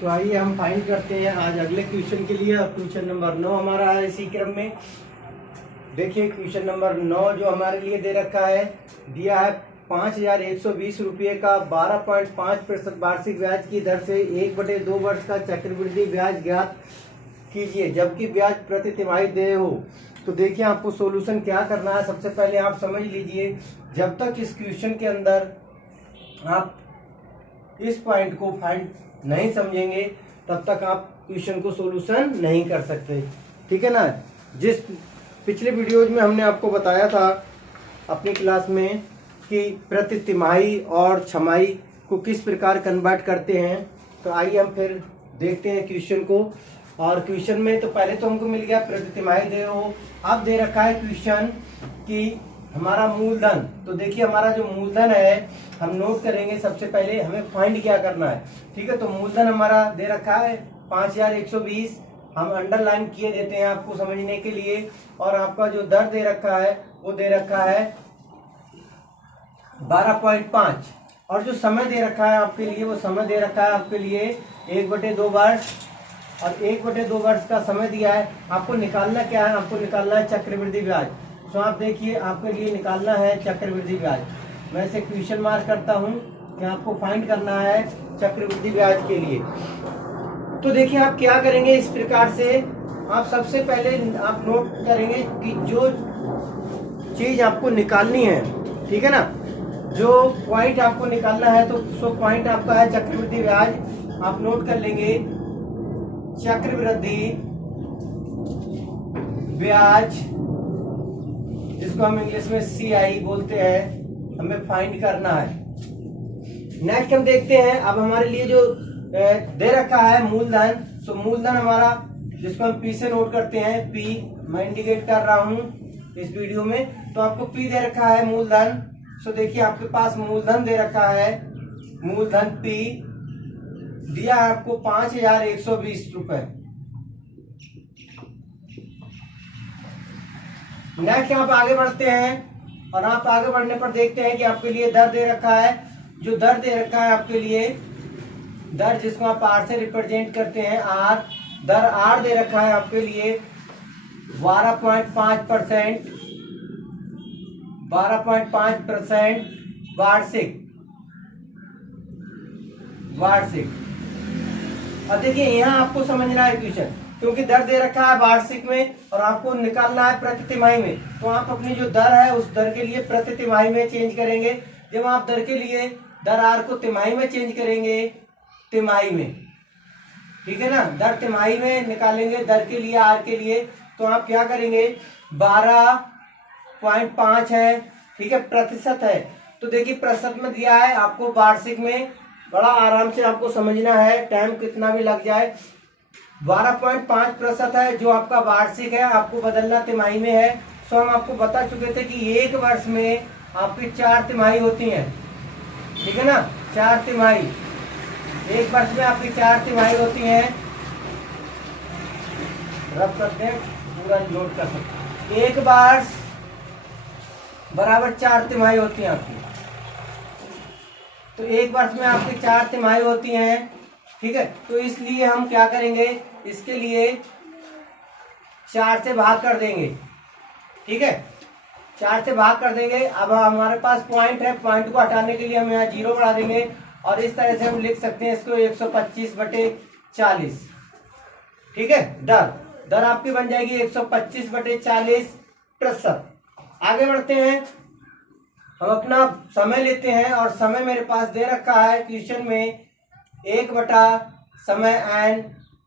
तो आइए हम फाइंड करते हैं आज अगले क्वेश्चन के लिए। और क्वेश्चन नंबर 9 हमारा है इसी क्रम में। देखिए क्वेश्चन नंबर 9 जो हमारे लिए दे रखा है, दिया है 5,120 रुपये का 12.5% वार्षिक ब्याज की दर से 1/2 वर्ष का चक्रवृद्धि ब्याज ज्ञात कीजिए जबकि ब्याज प्रति तिमाही देय हो। तो देखिए आपको सॉल्यूशन क्या करना है। सबसे पहले आप समझ लीजिए, जब तक इस क्वेश्चन के अंदर आप इस पॉइंट को फाइंड नहीं समझेंगे तब तक आप क्वेश्चन को सॉल्यूशन नहीं कर सकते, ठीक है ना। जिस पिछले वीडियोज में हमने आपको बताया था अपनी क्लास में कि प्रति तिमाही और छमाही को किस प्रकार कन्वर्ट करते हैं, तो आइए हम फिर देखते हैं क्वेश्चन को। और क्वेश्चन में तो पहले तो हमको मिल गया प्रति तिमाही दे हो। अब दे रखा है क्वेश्चन कि हमारा मूलधन। तो देखिए हमारा जो मूलधन है हम नोट करेंगे। सबसे पहले हमें फाइंड क्या करना है, ठीक है। तो मूलधन हमारा दे रखा है 5,120, हम अंडरलाइन किए देते हैं आपको समझने के लिए। और आपका जो दर दे रखा है वो दे रखा है 12.5। और जो समय दे रखा है आपके लिए, वो समय दे रखा है आपके लिए 1/2 वर्ष। और 1/2 वर्ष का समय दिया है। आपको निकालना क्या है, आपको निकालना है चक्रवृद्धि ब्याज। तो आप देखिए आपके लिए निकालना है चक्रवृद्धि ब्याज। मैं इसे क्वेश्चन मार्क करता हूं कि आपको फाइंड करना है चक्रवृद्धि ब्याज के लिए। तो देखिए आप क्या करेंगे इस प्रकार से। आप सबसे पहले आप नोट करेंगे कि जो चीज आपको निकालनी है, ठीक है ना, जो पॉइंट आपको निकालना है, तो सो पॉइंट आपका है चक्रवृद्धि ब्याज। आप नोट कर लेंगे चक्रवृद्धि ब्याज, जिसको हम इंग्लिश में CI बोलते हैं, हमें फाइंड करना है। नेक्स्ट हम देखते हैं अब हमारे लिए जो दे रखा है मूलधन। सो मूलधन हमारा, जिसको हम P से नोट करते हैं, P मैं इंडिकेट कर रहा हूं इस वीडियो में। तो आपको P दे रखा है मूलधन। सो देखिए आपके पास मूलधन दे रखा है, मूलधन P दिया है आपको 5,120 रुपए। नेक्स्ट आप आगे बढ़ते हैं और आप आगे बढ़ने पर देखते हैं कि आपके लिए दर दे रखा है। जो दर दे रखा है आपके लिए, दर जिसको आप R से रिप्रेजेंट करते हैं, R दर R दे रखा है आपके लिए 12.5%, 12.5% वार्षिक। अब देखिए यहाँ आपको समझना है क्वेश्चन, क्योंकि दर दे रखा है वार्षिक में और आपको निकालना है प्रति तिमाही में। तो आप अपनी जो दर है उस दर के लिए प्रति तिमाही में चेंज करेंगे। जब आप दर के लिए दर आर को तिमाही में चेंज करेंगे, तिमाही में, ठीक है ना, दर तिमाही में निकालेंगे दर के लिए आर के लिए। तो आप क्या करेंगे, 12.5 है, ठीक है, प्रतिशत है। तो देखिए प्रतिशत में दिया है आपको वार्षिक में, बड़ा आराम से आपको समझना है, टाइम कितना भी लग जाए। 12.5% है जो आपका वार्षिक है, आपको बदलना तिमाही में है। सो हम आपको बता चुके थे कि एक वर्ष में आपकी 4 तिमाही होती हैं, ठीक है ना, 4 तिमाही। एक वर्ष में आपकी 4 तिमाही होती हैं। रब करते हैं, पूरा नोट कर सकते हैं। एक वर्ष बराबर 4 तिमाही होती हैं आपकी। तो एक वर्ष में आपकी 4 तिमाही होती हैं, ठीक है। तो इसलिए हम क्या करेंगे, इसके लिए 4 से भाग कर देंगे, ठीक है, 4 से भाग कर देंगे। अब हमारे पास पॉइंट है, पॉइंट को हटाने के लिए हम यहाँ 0 बढ़ा देंगे और इस तरह से हम लिख सकते हैं इसको 125/40, ठीक है। दर आपकी बन जाएगी 125/40%। आगे बढ़ते हैं, हम अपना समय लेते हैं और समय मेरे पास दे रखा है क्वेश्चन में 1/समय n,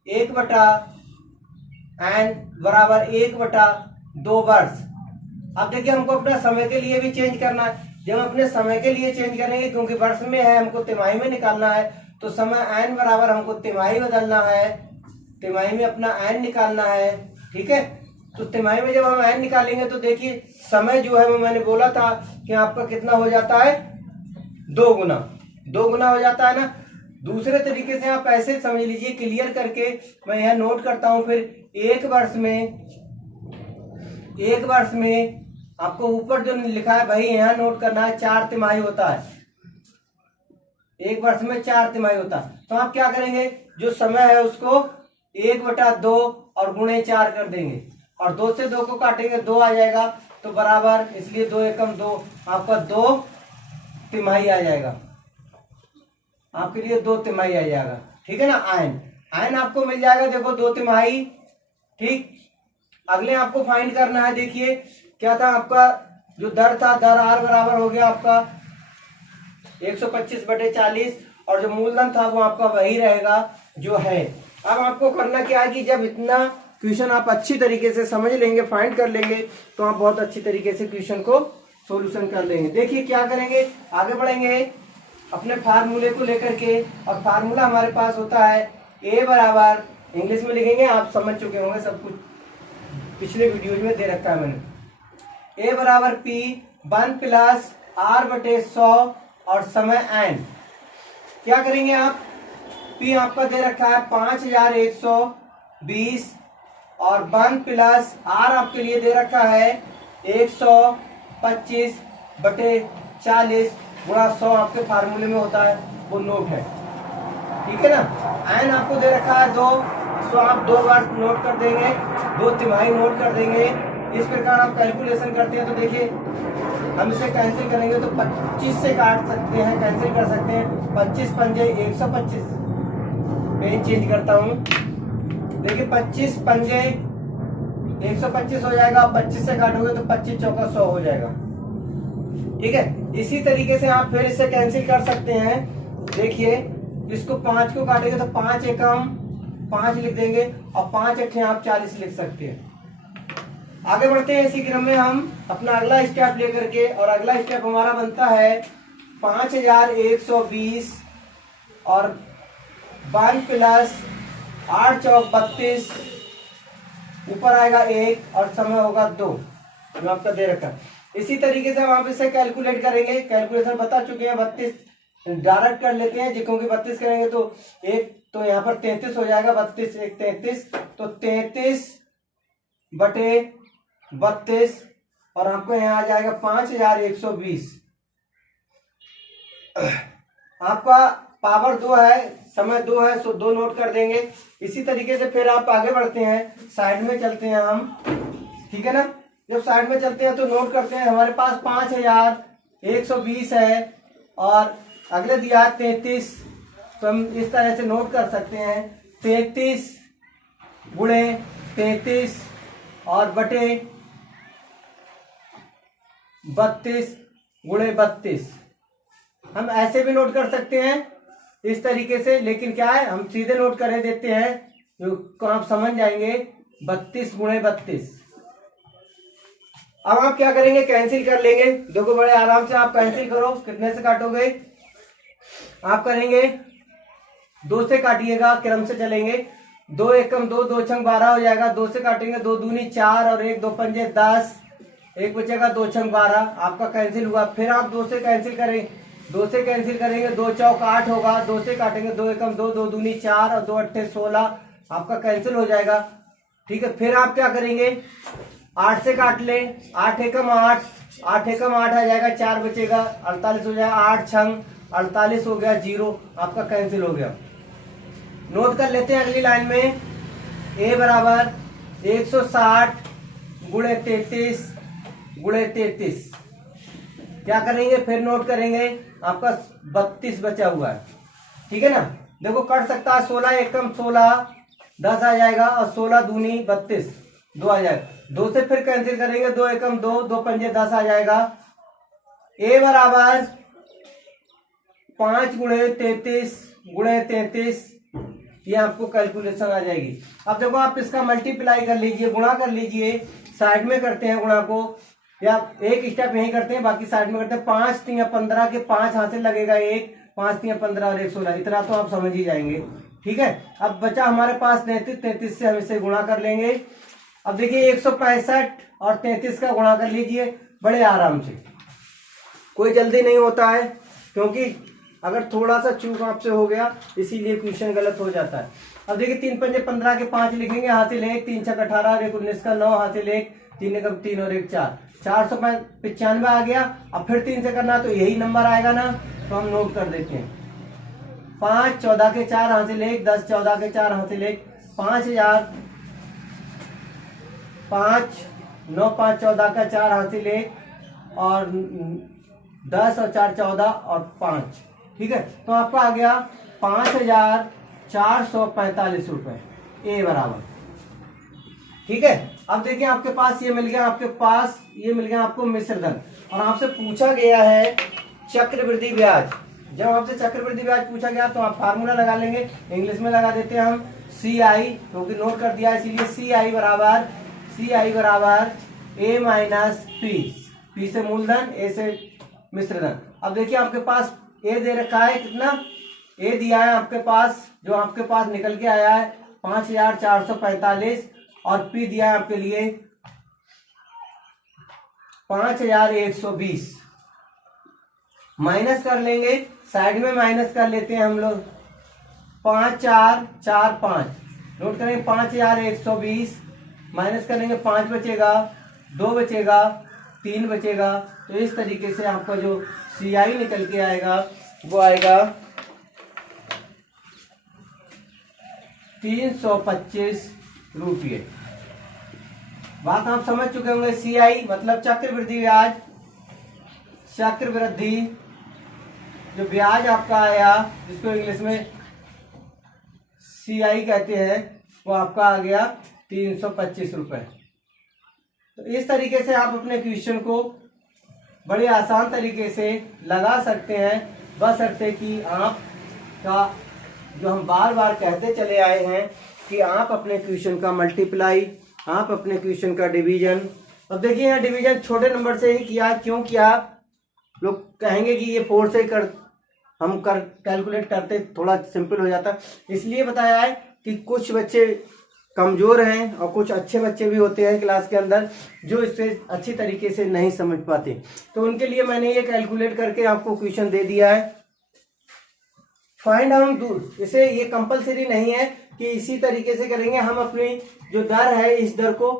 1/n बराबर 1/2 वर्ष। अब देखिए हमको अपना समय के लिए भी चेंज करना है। जब हम अपने समय के लिए चेंज करेंगे, क्योंकि वर्ष में है, हमको तिमाही में निकालना है, तो समय n बराबर हमको तिमाही बदलना है, तिमाही में अपना n निकालना है, ठीक है। तो तिमाही में जब हम n निकालेंगे तो देखिए समय जो है वो मैंने बोला था कि आपका कितना हो जाता है, 2 गुना हो जाता है ना। दूसरे तरीके से आप ऐसे समझ लीजिए, क्लियर करके मैं यह नोट करता हूं। फिर एक वर्ष में आपको ऊपर जो लिखा है भाई यहाँ नोट करना है, 4 तिमाही होता है। एक वर्ष में 4 तिमाही होता है। तो आप क्या करेंगे, जो समय है उसको 1/2 और गुणे 4 कर देंगे, और 2 से 2 को काटेंगे 2 आ जाएगा, तो बराबर, इसलिए 2 एकम 2, आपका 2 तिमाही आ जाएगा, आपके लिए 2 तिमाही आ जाएगा। ठीक है ना। आयन आपको मिल जाएगा, देखो 2 तिमाही। ठीक, अगले आपको फाइंड करना है। देखिए क्या था आपका, जो दर था, दर आर बराबर हो गया आपका 125/40, और जो मूलधन था वो आपका वही रहेगा जो है। अब आपको करना क्या है कि जब इतना क्वेश्चन आप अच्छी तरीके से समझ लेंगे, फाइंड कर लेंगे, तो आप बहुत अच्छी तरीके से क्वेश्चन को सॉल्यूशन कर लेंगे। देखिए क्या करेंगे, आगे बढ़ेंगे अपने फार्मूले को लेकर के, और फार्मूला हमारे पास होता है ए बराबर, इंग्लिश में लिखेंगे, आप समझ चुके होंगे, सब कुछ पिछले वीडियो में दे रखा है मैंने। ए बराबर P 1 प्लस R/100 और समय n। क्या करेंगे आप, P आपका दे रखा है 5120, और 1 प्लस R आपके लिए दे रखा है 125/40 गुणा 100, आपके फार्मूले में होता है, वो नोट है। ठीक है ना। n आपको दे रखा है 2, तो आप 2 बार नोट कर देंगे, 2 तिमाही नोट कर देंगे। इस प्रकार आप कैलकुलेशन करते हैं तो देखिए हम इसे कैंसिल करेंगे तो 25 से काट सकते हैं, कैंसिल कर सकते हैं। 25 पंजे 125, पेन चेंज करता हूँ। देखिए 25 पंजे 125 हो जाएगा, 25 से काटोगे तो 25 चौका 100 हो जाएगा। ठीक है, इसी तरीके से आप फिर इसे कैंसिल कर सकते हैं। देखिए इसको 5 को काटेंगे तो 5 एकम 5 लिख देंगे, और 5 अट्ठे आप 40 लिख सकते हैं। आगे बढ़ते हैं इसी क्रम में हम अपना अगला स्टेप लेकर के, और अगला स्टेप हमारा बनता है 5120 और 1 प्लस 8 चौक 32, ऊपर आएगा 1 और समय होगा 2, जो आपका दे रखा है। इसी तरीके से हम आप इसे कैलकुलेट करेंगे, कैलकुलेशन बता चुके हैं। 32 डायरेक्ट कर लेते हैं, क्योंकि 32 करेंगे तो एक, तो यहाँ पर 33 हो जाएगा, 32 1 33, तो 33/32, और आपको यहाँ आ जाएगा 5120। आपका पावर 2 है, समय 2 है, सो 2 नोट कर देंगे। इसी तरीके से फिर आप आगे बढ़ते हैं, साइड में चलते हैं हम। ठीक है ना। जब साइड में चलते हैं तो नोट करते हैं, हमारे पास 5120 है, और अगले दिया 33, तो हम इस तरह से नोट कर सकते हैं 33 गुणे 33 और बटे 32 गुणे 32। हम ऐसे भी नोट कर सकते हैं इस तरीके से, लेकिन क्या है, हम सीधे नोट कर देते हैं, जो आप समझ जाएंगे, 32 गुणे 32। अब आप क्या करेंगे, कैंसिल कर लेंगे। देखो बड़े आराम से आप कैंसिल करो, कितने से काटोगे, आप करेंगे 2 से काटिएगा, क्रम से चलेंगे। 2 एकम 2, 2 छंग 12 हो जाएगा, 2 से काटेंगे, 2 दूनी 4 और 1 2 पंजे 10, 1 बचेगा, 2 छंग 12, आपका कैंसिल हुआ। फिर आप 2 से कैंसिल करें, 2 से कैंसिल करेंगे, 2 चौक 8 होगा, 2 से काटेंगे, 2 एकम 2, 2 दूनी 4 और 2 अट्ठे 16, आपका कैंसिल हो जाएगा। ठीक है, फिर आप क्या करेंगे, 8 से काट ले, 8 एकम 8, 8 एकम 8 आ जाएगा, 4 बचेगा, 48 हो जाएगा, 8 छंग 48 हो गया, 0, आपका कैंसिल हो गया। नोट कर लेते हैं अगली लाइन में, ए बराबर 160 गुणे 33 गुणे 33। क्या करेंगे, फिर नोट करेंगे, आपका 32 बचा हुआ है। ठीक है ना। देखो कट सकता है, 16 एकम 16 10 आ जाएगा, और 16 दूनी 32 2 आ जाएगा। 2 से फिर कैंसिल करेंगे, 2 एकम 2, 2 पंजे 10 आ जाएगा। ए बराबर 5 गुणे 33 गुणे 33, ये आपको कैलकुलेशन आ जाएगी। अब देखो आप इसका मल्टीप्लाई कर लीजिए, गुणा कर लीजिए, साइड में करते हैं गुणा को, या एक स्टेप यही करते हैं, बाकी साइड में करते हैं। 5 3 15 के 5 हाथ से लगेगा 1, 5 3 15 और 1 16, इतना तो आप समझ ही जाएंगे। ठीक है, अब बचा हमारे पास 33, 33 से हम इसे गुणा कर लेंगे। अब देखिए 165 और 33 का गुणा कर लीजिए बड़े आराम से, कोई जल्दी नहीं होता है, क्योंकि अगर थोड़ा सा चूक आपसे हो गया इसीलिए क्वेश्चन गलत हो जाता है। अब देखिए 3 पंजे 15 के 5 लिखेंगे, हासिल 1, 3 छक 18 और 1 19 का 9, हासिल 1, 3 एकम 3 और 1 4, 495 आ गया। अब फिर 3 से करना तो यही नंबर आएगा ना, तो हम नोट कर देते हैं। 5 14 के 4 हासिल 1, 10 14 के 4 हासिल 1, 5000, 5 9 5 14 का 4 हासिल 1, और 10 और 4 14 और 5, ठीक है। तो आपका आ गया 5445 रुपए, ए बराबर, ठीक है। अब देखिए आपके पास ये मिल गया, आपके पास ये मिल गया आपको मिश्र धन, और आपसे पूछा गया है चक्रवृद्धि ब्याज। जब आपसे चक्रवृद्धि ब्याज पूछा गया तो आप फार्मूला लगा लेंगे, इंग्लिश में लगा देते हैं हम CI, क्योंकि नोट कर दिया, इसीलिए CI बराबर A माइनस पी से मूलधन, ए से मिश्रधन। अब देखिए आपके पास ए दे रखा है, कितना ए दिया है आपके पास, जो आपके पास निकल के आया है 5445, और पी दिया है आपके लिए 5120। माइनस कर लेंगे, साइड में माइनस कर लेते हैं हम लोग, 5445 नोट करेंगे, 5120 माइनस करेंगे, 5 बचेगा, 2 बचेगा, 3 बचेगा। तो इस तरीके से आपका जो CI निकल के आएगा वो आएगा 325 रुपये। बात आप समझ चुके होंगे। CI मतलब चक्रवृद्धि ब्याज, चक्रवृद्धि जो ब्याज आपका आया, जिसको इंग्लिश में CI कहते हैं, वो आपका आ गया 325 रुपए। तो इस तरीके से आप अपने क्वेश्चन को बड़े आसान तरीके से लगा सकते हैं, बशर्ते कि आपका, जो हम बार बार कहते चले आए हैं कि आप अपने क्वेश्चन का मल्टीप्लाई, आप अपने क्वेश्चन का डिवीजन। अब देखिए यहाँ डिवीजन छोटे नंबर से ही किया, क्यों किया? लोग कहेंगे कि ये 4 से कैलकुलेट करते थोड़ा सिंपल हो जाता, इसलिए बताया है कि कुछ बच्चे कमजोर हैं और कुछ अच्छे बच्चे भी होते हैं क्लास के अंदर, जो इससे अच्छी तरीके से नहीं समझ पाते। तो उनके लिए मैंने ये कैलकुलेट करके आपको क्वेश्चन दे दिया है। फाइंड हम दूर, इसे ये कंपलसरी नहीं है कि इसी तरीके से करेंगे, हम अपनी जो दर है इस दर को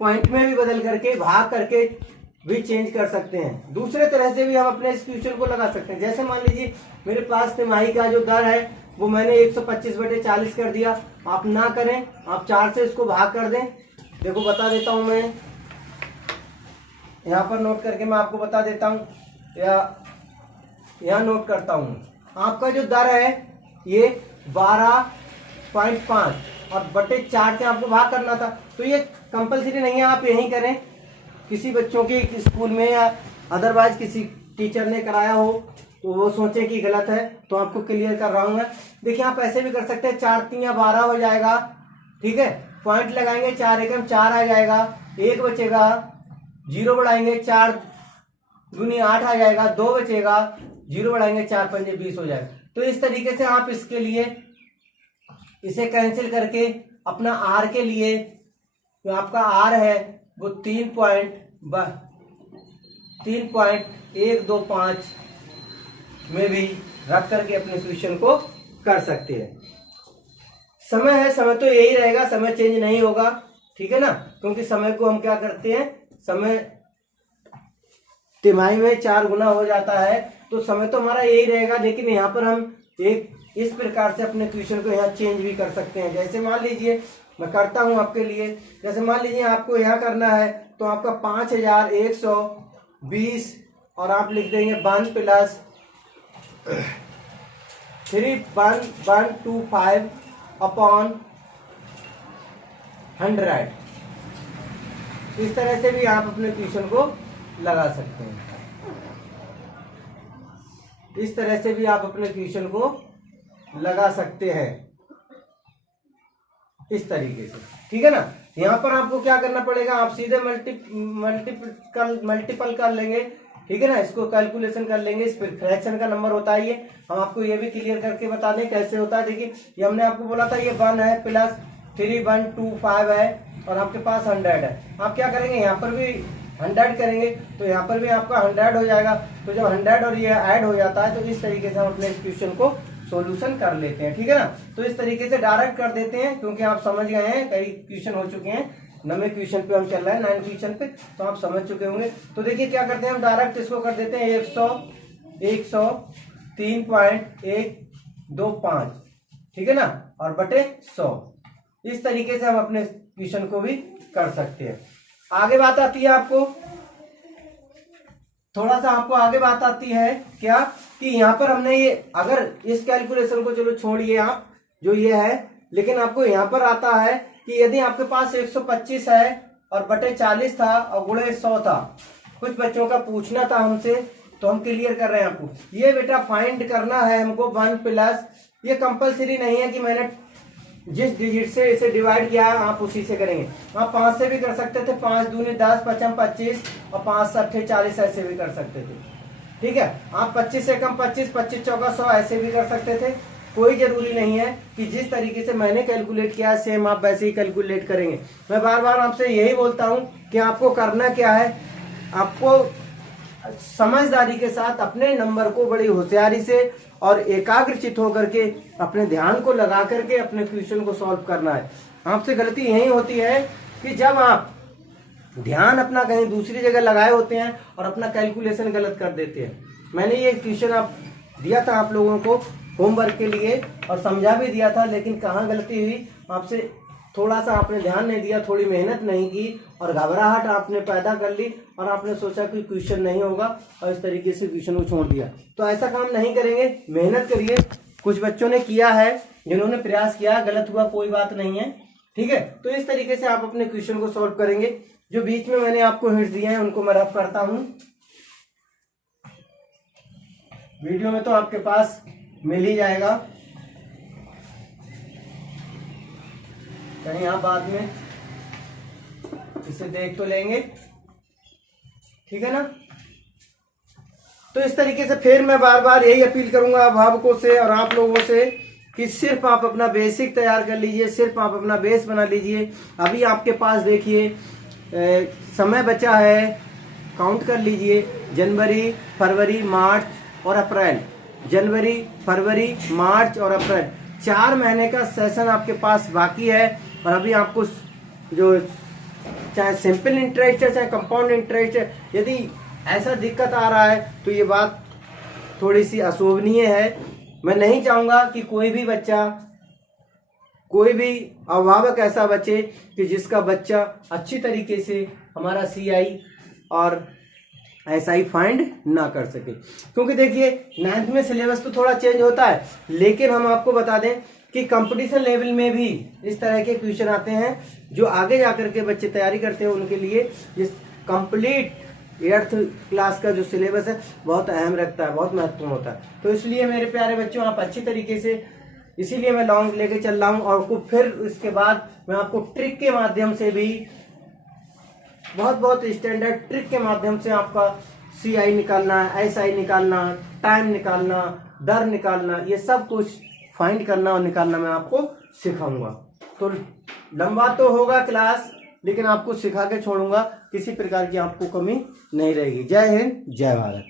पॉइंट में भी बदल करके, भाग करके भी चेंज कर सकते हैं। दूसरे तरह से भी हम अपने इस क्वेश्चन को लगा सकते हैं। जैसे मान लीजिए मेरे पास तिमाही का जो दर है वो मैंने 125/40 कर दिया, आप ना करें, आप 4 से इसको भाग कर दें। देखो बता देता हूं मैं, यहाँ पर नोट करके मैं आपको बता देता हूं, या यहाँ नोट करता हूं। आपका जो दर है ये 12.5 और बटे 4 से आपको भाग करना था, तो ये कंपलसरी नहीं है, आप यही करें। किसी बच्चों के स्कूल में या अदरवाइज किसी टीचर ने कराया हो तो वो सोचे कि गलत है, तो आपको क्लियर कर रहा हूं मैं। देखिए आप ऐसे भी कर सकते हैं, 4 3 या 12 हो जाएगा, ठीक है। पॉइंट लगाएंगे, 4 एकम 4 आ जाएगा, 1 बचेगा, 0 बढ़ाएंगे, 4 दूनी 8 आ जाएगा, 2 बचेगा, 0 बढ़ाएंगे, 4 पंजे 20 हो जाएगा। तो इस तरीके से आप इसके लिए इसे कैंसिल करके अपना आर के लिए, जो आपका आर है वो 3.125 में भी रख करके अपने क्वेश्चन को कर सकते हैं। समय है, समय तो यही रहेगा, समय चेंज नहीं होगा, ठीक है ना, क्योंकि समय को हम क्या करते हैं, समय तिमाही में 4 गुना हो जाता है, तो समय तो हमारा यही रहेगा। लेकिन यहाँ पर हम एक इस प्रकार से अपने क्वेश्चन को यहाँ चेंज भी कर सकते हैं। जैसे मान लीजिए मैं करता हूं आपके लिए, जैसे मान लीजिए आपको यहाँ करना है तो आपका 5120 और आप लिख देंगे 1 + 3125/100। इस तरह से भी आप अपने क्वेश्चन को लगा सकते हैं, इस तरह से भी आप अपने क्वेश्चन को लगा सकते हैं, इस तरीके से, ठीक है ना। यहाँ पर आपको क्या करना पड़ेगा, आप सीधे मल्टीपल कर लेंगे, ठीक है ना, इसको कैलकुलेशन कर लेंगे। इस पर फ्रैक्शन का नंबर होता है ये, हम आपको ये भी क्लियर करके बता दें कैसे होता है। देखिए ये हमने आपको बोला था ये 1 है प्लस 3125 है और आपके पास 100 है। आप क्या करेंगे, यहाँ पर भी 100 करेंगे तो यहाँ पर भी आपका 100 हो जाएगा। तो जब 100 और ये ऐड हो जाता है तो इस तरीके से हम अपने इस क्वेश्चन को सॉल्यूशन कर लेते हैं, ठीक है ना। तो इस तरीके से डायरेक्ट कर देते हैं, क्योंकि आप समझ गए हैं, कई क्वेश्चन हो चुके हैं, 9वें क्वेश्चन पे हम चल रहे हैं, 9 क्वेश्चन पे, तो आप समझ चुके होंगे। तो देखिए क्या करते हैं, हम डायरेक्ट इसको कर देते हैं 100, 3.125, ठीक है ना, और बटे 100। इस तरीके से हम अपने क्वेश्चन को भी कर सकते हैं। आगे बात आती है आपको, थोड़ा सा आपको आगे बात आती है क्या, कि यहाँ पर हमने ये, अगर इस कैलकुलेशन को चलो छोड़िए आप, जो ये है, लेकिन आपको यहाँ पर आता है कि यदि आपके पास 125 है और बटे 40 था और गुणे 100 था। कुछ बच्चों का पूछना था हमसे, तो हम क्लियर कर रहे हैं आपको। ये बेटा फाइंड करना है हमको 1 प्लस, ये कंपलसरी नहीं है कि मैंने जिस डिजिट से इसे डिवाइड किया है आप उसी से करेंगे। आप 5 से भी कर सकते थे, 5 दूनी 10, 5 25 और 5 7 40, ऐसे भी कर सकते थे, ठीक है। आप 25 से कम 25, 25 चौका 100, ऐसे भी कर सकते थे। कोई जरूरी नहीं है कि जिस तरीके से मैंने कैलकुलेट किया सेम आप वैसे ही कैलकुलेट करेंगे। मैं बार बार आपसे यही बोलता हूं कि आपको करना क्या है, आपको समझदारी के साथ अपने नंबर को बड़ी होशियारी से और एकाग्रचित होकर के अपने ध्यान को लगा करके अपने क्वेश्चन को सॉल्व करना है। आपसे गलती यही होती है कि जब आप ध्यान अपना कहीं दूसरी जगह लगाए होते हैं और अपना कैलकुलेशन गलत कर देते हैं। मैंने ये क्वेश्चन आप दिया था आप लोगों को होमवर्क के लिए और समझा भी दिया था, लेकिन कहाँ गलती हुई, आपसे थोड़ा सा आपने ध्यान नहीं दिया, थोड़ी मेहनत नहीं की और घबराहट आपने पैदा कर ली और आपने सोचा कि क्वेश्चन नहीं होगा और इस तरीके से क्वेश्चन को छोड़ दिया। तो ऐसा काम नहीं करेंगे, मेहनत करिए। कुछ बच्चों ने किया है, जिन्होंने प्रयास किया, गलत हुआ कोई बात नहीं है, ठीक है। तो इस तरीके से आप अपने क्वेश्चन को सॉल्व करेंगे। जो बीच में मैंने आपको हिंट्स दिए हैं उनको मैं रफ करता हूं। वीडियो में तो आपके पास मिल ही जाएगा, कहीं आप बाद में इसे देख तो लेंगे, ठीक है ना। तो इस तरीके से फिर मैं बार बार यही अपील करूंगा अभिभावकों से और आप लोगों से कि सिर्फ आप अपना बेसिक तैयार कर लीजिए, सिर्फ आप अपना बेस बना लीजिए। अभी आपके पास देखिए समय बचा है, काउंट कर लीजिए, जनवरी, फरवरी, मार्च और अप्रैल। जनवरी, फरवरी, मार्च और अप्रैल, 4 महीने का सेशन आपके पास बाकी है। और अभी आपको जो चाहे सिंपल इंटरेस्ट है चाहे कंपाउंड इंटरेस्ट है, यदि ऐसा दिक्कत आ रहा है तो ये बात थोड़ी सी अशोभनीय है। मैं नहीं चाहूंगा कि कोई भी बच्चा, कोई भी अभिभावक ऐसा बचे कि जिसका बच्चा अच्छी तरीके से हमारा CI और SI फाइंड ना कर सके। क्योंकि देखिए 9th में सिलेबस तो थोड़ा चेंज होता है, लेकिन हम आपको बता दें कि कंपटीशन लेवल में भी इस तरह के क्वेश्चन आते हैं जो आगे जाकर के बच्चे तैयारी करते हैं उनके लिए इस कंप्लीट 8th क्लास का जो सिलेबस है बहुत अहम रखता है, बहुत महत्वपूर्ण होता है। तो इसलिए मेरे प्यारे बच्चों आप अच्छी तरीके से, इसीलिए मैं लॉन्ग लेके चल रहा हूँ। और फिर इसके बाद मैं आपको ट्रिक के माध्यम से भी, बहुत स्टैंडर्ड ट्रिक के माध्यम से आपका CI निकालना, SI निकालना, टाइम निकालना, दर निकालना, ये सब कुछ फाइंड करना और निकालना मैं आपको सिखाऊंगा। तो लंबा तो होगा क्लास, लेकिन आपको सिखा के छोड़ूंगा, किसी प्रकार की आपको कमी नहीं रहेगी। जय हिंद, जय भारत।